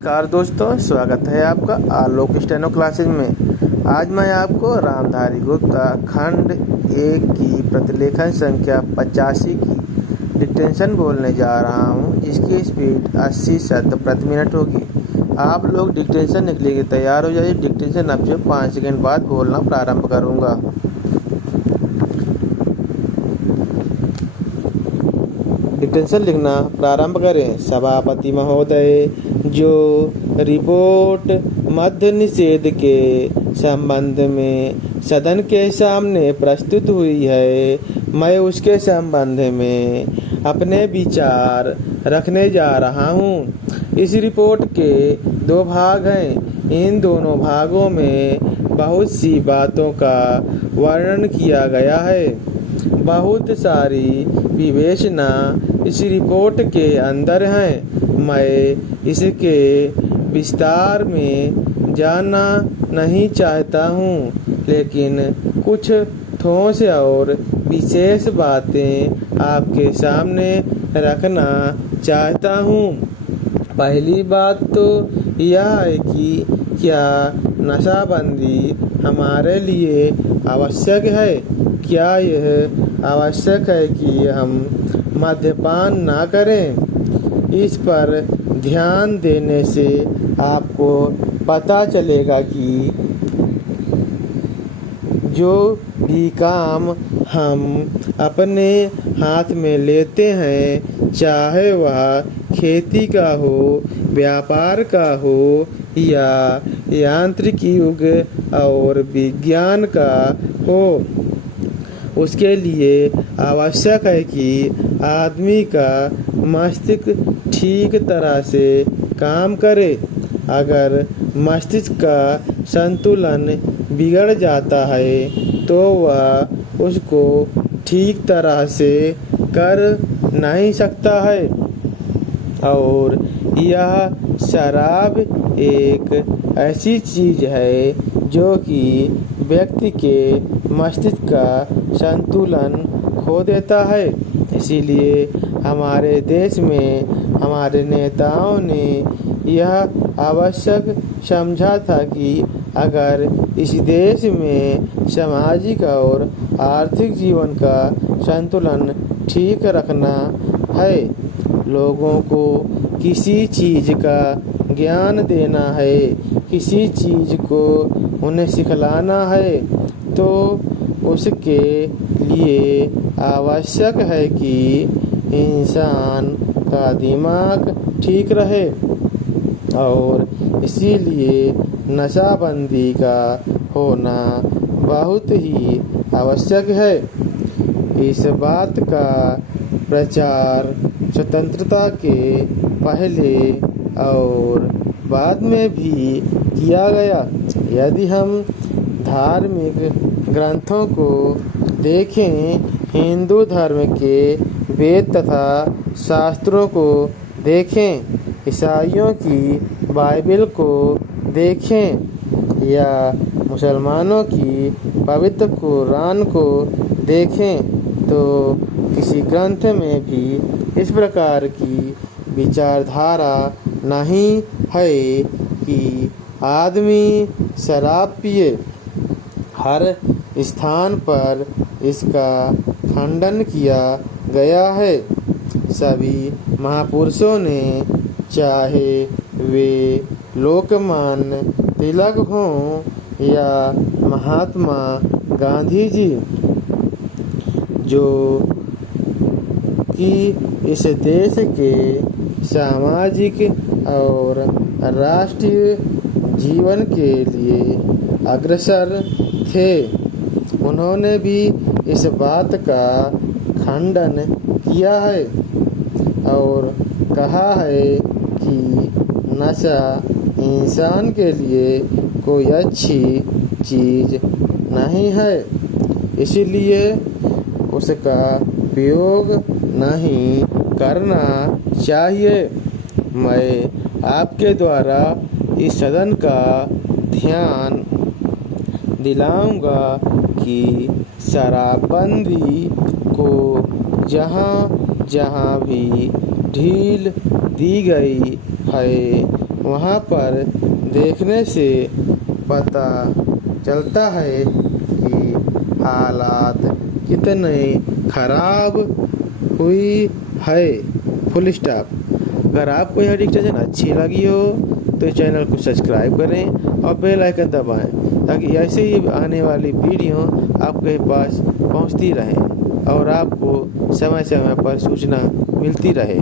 नमस्कार दोस्तों, स्वागत है आपका आलोक स्टेनो क्लासेज में। आज मैं आपको रामधारी गुप्ता खंड 1 की प्रतिलेखन संख्या 85 की डिक्टेशन बोलने जा रहा हूं, जिसकी स्पीड 80 शब्द प्रति मिनट होगी। आप लोग डिक्टेशन लिखने के लिए तैयार हो जाइए। डिक्टेशन अब से 5 सेकंड बाद बोलना प्रारंभ करूँगा। डिक्टेशन लिखना प्रारंभ करें। सभापति महोदय, जो रिपोर्ट मद्य निषेध के संबंध में सदन के सामने प्रस्तुत हुई है, मैं उसके संबंध में अपने विचार रखने जा रहा हूँ। इस रिपोर्ट के 2 भाग हैं। इन दोनों भागों में बहुत सी बातों का वर्णन किया गया है। बहुत सारी विवेचना इस रिपोर्ट के अंदर हैं। मैं इसके विस्तार में जाना नहीं चाहता हूँ, लेकिन कुछ ठोस और विशेष बातें आपके सामने रखना चाहता हूँ। पहली बात तो यह है कि क्या नशाबंदी हमारे लिए आवश्यक है? क्या यह आवश्यक है कि हम मद्यपान ना करें? इस पर ध्यान देने से आपको पता चलेगा कि जो भी काम हम अपने हाथ में लेते हैं, चाहे वह खेती का हो, व्यापार का हो या यांत्रिक युग और विज्ञान का हो, उसके लिए आवश्यक है कि आदमी का मस्तिष्क ठीक तरह से काम करे। अगर मस्तिष्क का संतुलन बिगड़ जाता है तो वह उसको ठीक तरह से कर नहीं सकता है। और यह शराब एक ऐसी चीज़ है जो कि व्यक्ति के मस्तिष्क का संतुलन खो देता है। इसीलिए हमारे देश में हमारे नेताओं ने यह आवश्यक समझा था कि अगर इस देश में सामाजिक और आर्थिक जीवन का संतुलन ठीक रखना है, लोगों को किसी चीज़ का ज्ञान देना है, किसी चीज़ को उन्हें सिखलाना है, तो उसके लिए आवश्यक है कि इंसान का दिमाग ठीक रहे। और इसीलिए नशाबंदी का होना बहुत ही आवश्यक है। इस बात का प्रचार स्वतंत्रता के पहले और बाद में भी किया गया। यदि हम धार्मिक ग्रंथों को देखें, हिंदू धर्म के वेद तथा शास्त्रों को देखें, ईसाइयों की बाइबल को देखें या मुसलमानों की पवित्र कुरान को देखें, तो किसी ग्रंथ में भी इस प्रकार की विचारधारा नहीं है कि आदमी शराब पिए। हर स्थान पर इसका खंडन किया गया है। सभी महापुरुषों ने, चाहे वे लोकमान्य तिलक हों या महात्मा गांधी जी, जो कि इस देश के सामाजिक और राष्ट्रीय जीवन के लिए अग्रसर थे, उन्होंने भी इस बात का खंडन किया है और कहा है कि नशा इंसान के लिए कोई अच्छी चीज़ नहीं है, इसलिए उसका उपयोग नहीं करना चाहिए। मैं आपके द्वारा इस सदन का ध्यान दिलाऊंगा कि शराबबंदी को जहाँ जहाँ भी ढील दी गई है, वहाँ पर देखने से पता चलता है कि हालात कितने खराब हुई है। Full stop. अगर आपको यह डिक्टेशन अच्छी लगी हो तो चैनल को सब्सक्राइब करें और बेल आइकन दबाएं ताकि ऐसे ही आने वाली वीडियो आपके पास पहुंचती रहे और आपको समय समय पर सूचना मिलती रहे।